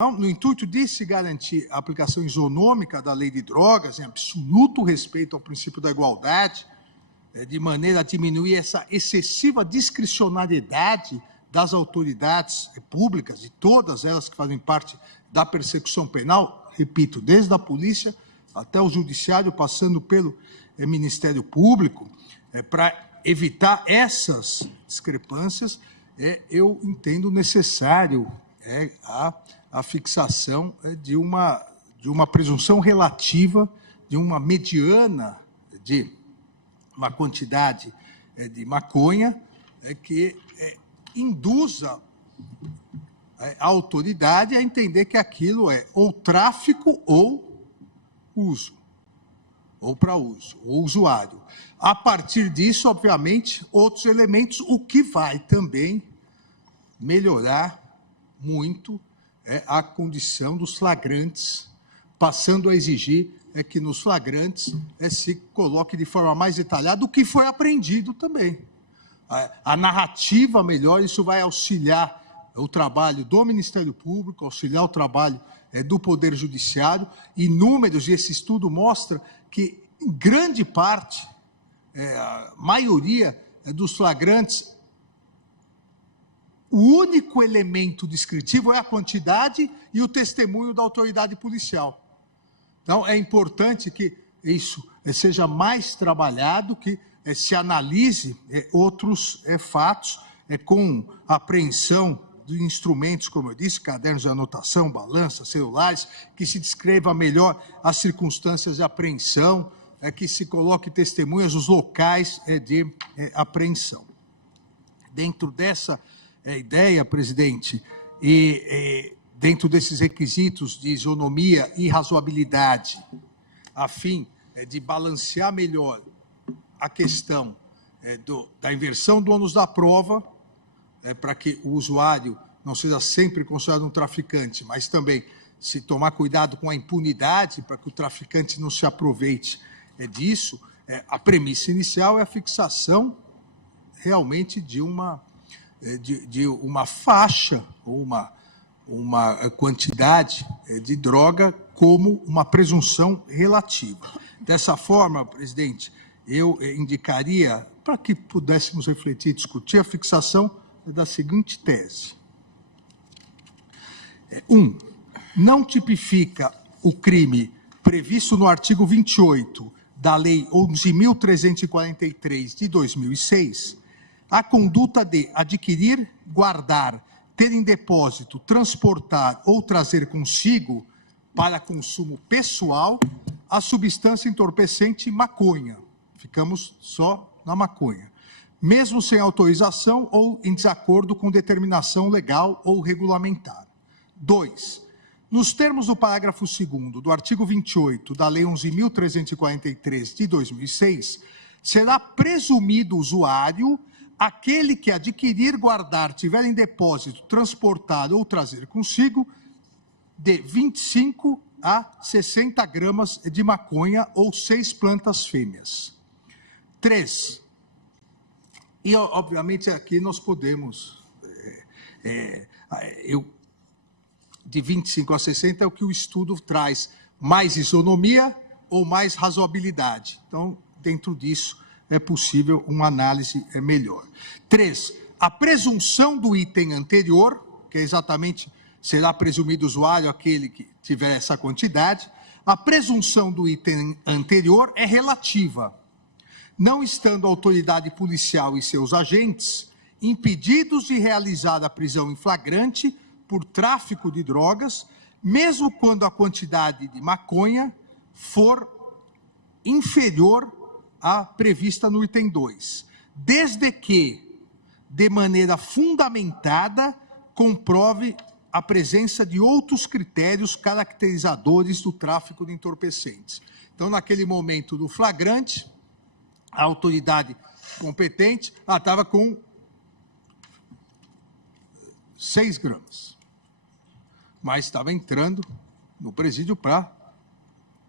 No intuito de se garantir a aplicação isonômica da lei de drogas, em absoluto respeito ao princípio da igualdade, de maneira a diminuir essa excessiva discricionariedade das autoridades públicas, de todas elas que fazem parte da persecução penal, repito, desde a polícia até o judiciário, passando pelo Ministério Público, para evitar essas discrepâncias, eu entendo necessário a fixação de uma presunção relativa, de uma mediana de uma quantidade de maconha que induza a autoridade a entender que aquilo é ou tráfico ou uso, ou para uso, ou usuário. A partir disso, obviamente, outros elementos, o que vai também melhorar muito a condição dos flagrantes, passando a exigir que nos flagrantes se coloque de forma mais detalhada o que foi apreendido também. A narrativa melhor, isso vai auxiliar o trabalho do Ministério Público, auxiliar o trabalho do Poder Judiciário, e números, e esse estudo mostra que, em grande parte, a maioria dos flagrantes, o único elemento descritivo é a quantidade e o testemunho da autoridade policial. Então, é importante que isso seja mais trabalhado, que se analise outros fatos com apreensão de instrumentos, como eu disse, cadernos de anotação, balança, celulares, que se descreva melhor as circunstâncias de apreensão, que se coloque testemunhas dos locais de apreensão. Dentro dessa ideia, presidente, e dentro desses requisitos de isonomia e razoabilidade, a fim de balancear melhor a questão da inversão do ônus da prova, para que o usuário não seja sempre considerado um traficante, mas também se tomar cuidado com a impunidade, para que o traficante não se aproveite disso, a premissa inicial é a fixação realmente de uma faixa, ou uma quantidade de droga como uma presunção relativa. Dessa forma, presidente, eu indicaria, para que pudéssemos refletir e discutir, a fixação da seguinte tese. 1. Não tipifica o crime previsto no artigo 28 da Lei 11.343, de 2006, a conduta de adquirir, guardar, ter em depósito, transportar ou trazer consigo para consumo pessoal a substância entorpecente maconha. Ficamos só na maconha. Mesmo sem autorização ou em desacordo com determinação legal ou regulamentar. 2. Nos termos do parágrafo 2º do artigo 28 da Lei 11.343, de 2006, será presumido usuário aquele que adquirir, guardar, tiver em depósito, transportar ou trazer consigo de 25 a 60 gramas de maconha ou 6 plantas fêmeas. 3. E, obviamente, aqui nós podemos... de 25 a 60 é o que o estudo traz, mais isonomia ou mais razoabilidade. Então, dentro disso, é possível uma análise melhor. 3. A presunção do item anterior, que é exatamente, será presumido usuário aquele que tiver essa quantidade, a presunção do item anterior é relativa, não estando a autoridade policial e seus agentes impedidos de realizar a prisão em flagrante por tráfico de drogas, mesmo quando a quantidade de maconha for inferior à prevista no item 2, desde que, de maneira fundamentada, comprove a presença de outros critérios caracterizadores do tráfico de entorpecentes. Então, naquele momento do flagrante, a autoridade competente estava com 6 gramas, mas estava entrando no presídio para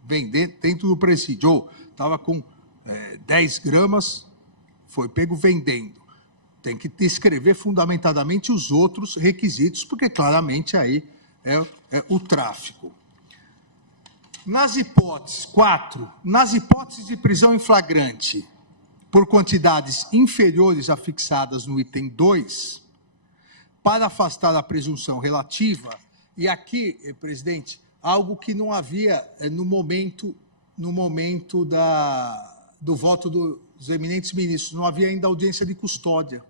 vender dentro do presídio, ou estava com 10 gramas, foi pego vendendo. Tem que descrever fundamentadamente os outros requisitos, porque claramente aí o tráfico. Nas hipóteses, 4, nas hipóteses de prisão em flagrante por quantidades inferiores a fixadas no item 2, para afastar a presunção relativa, e aqui, presidente, algo que não havia no momento do voto dos eminentes ministros, não havia ainda audiência de custódia.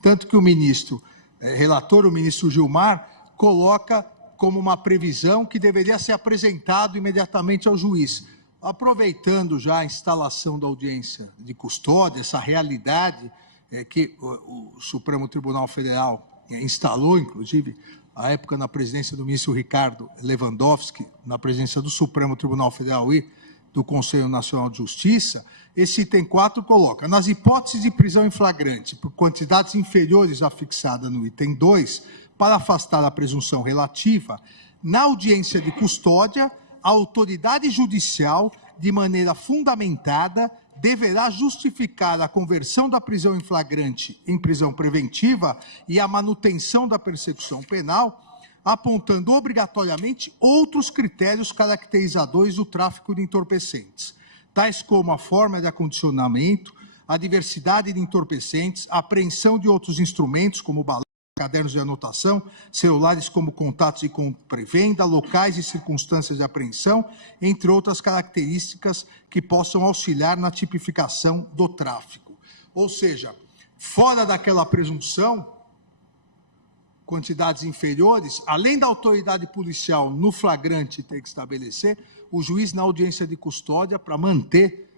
Tanto que o ministro relator, o ministro Gilmar, coloca como uma previsão que deveria ser apresentado imediatamente ao juiz. Aproveitando já a instalação da audiência de custódia, essa realidade que o Supremo Tribunal Federal instalou, inclusive, à época na presidência do ministro Ricardo Lewandowski, na presidência do Supremo Tribunal Federal e do Conselho Nacional de Justiça, esse item 4 coloca, nas hipóteses de prisão em flagrante por quantidades inferiores à fixada no item 2, para afastar a presunção relativa, na audiência de custódia, a autoridade judicial, de maneira fundamentada, deverá justificar a conversão da prisão em flagrante em prisão preventiva e a manutenção da persecução penal, apontando obrigatoriamente outros critérios caracterizadores do tráfico de entorpecentes, tais como a forma de acondicionamento, a diversidade de entorpecentes, a apreensão de outros instrumentos, como balanças, cadernos de anotação, celulares como contatos de compra e venda, locais e circunstâncias de apreensão, entre outras características que possam auxiliar na tipificação do tráfico. Ou seja, fora daquela presunção, quantidades inferiores, além da autoridade policial no flagrante ter que estabelecer, o juiz na audiência de custódia, para manter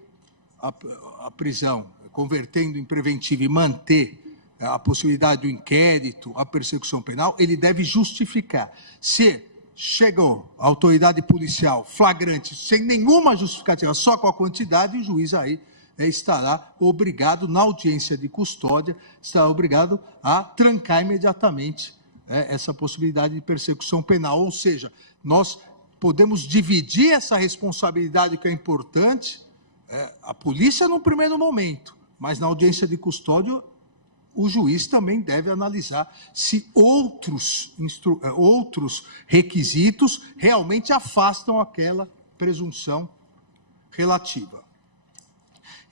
a prisão, convertendo em preventiva e manter a possibilidade do inquérito, a persecução penal, ele deve justificar. Se chegou a autoridade policial flagrante sem nenhuma justificativa, só com a quantidade, o juiz aí estará obrigado, na audiência de custódia, estará obrigado a trancar imediatamente essa possibilidade de persecução penal. Ou seja, nós podemos dividir essa responsabilidade que é importante, a polícia no primeiro momento, mas na audiência de custódia, o juiz também deve analisar se outros requisitos realmente afastam aquela presunção relativa.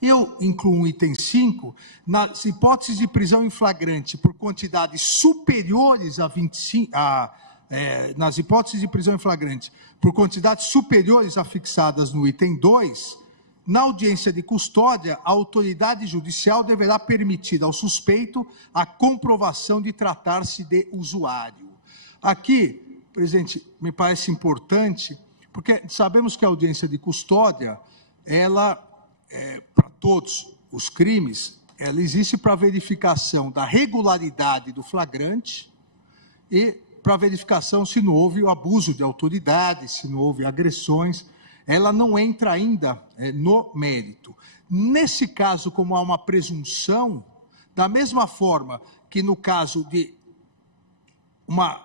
Eu incluo um item 5, nas hipóteses de prisão em flagrante por quantidades superiores a 25, nas hipóteses de prisão em flagrante por quantidades superiores a fixadas no item 2, na audiência de custódia, a autoridade judicial deverá permitir ao suspeito a comprovação de tratar-se de usuário. Aqui, presidente, me parece importante, porque sabemos que a audiência de custódia, ela, para todos os crimes, ela existe para verificação da regularidade do flagrante e para verificação se não houve o abuso de autoridade, se não houve agressões. Ela não entra ainda no mérito. Nesse caso, como há uma presunção, da mesma forma que no caso de uma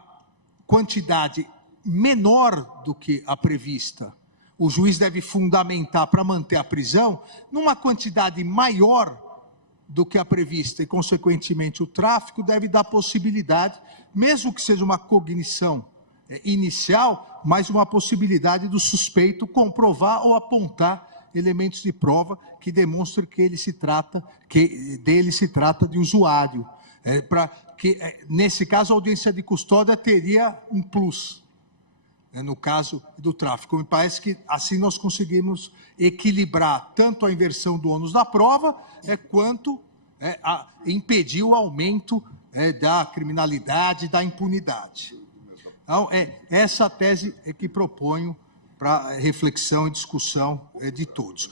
quantidade menor do que a prevista, o juiz deve fundamentar para manter a prisão, numa quantidade maior do que a prevista e, consequentemente, o tráfico deve dar possibilidade, mesmo que seja uma cognição inicial, mas uma possibilidade do suspeito comprovar ou apontar elementos de prova que demonstrem que dele se trata de usuário. Nesse caso, a audiência de custódia teria um plus, no caso do tráfico. Me parece que assim nós conseguimos equilibrar tanto a inversão do ônus da prova, quanto impedir o aumento da criminalidade, da impunidade. Então, essa tese que proponho para reflexão e discussão de todos.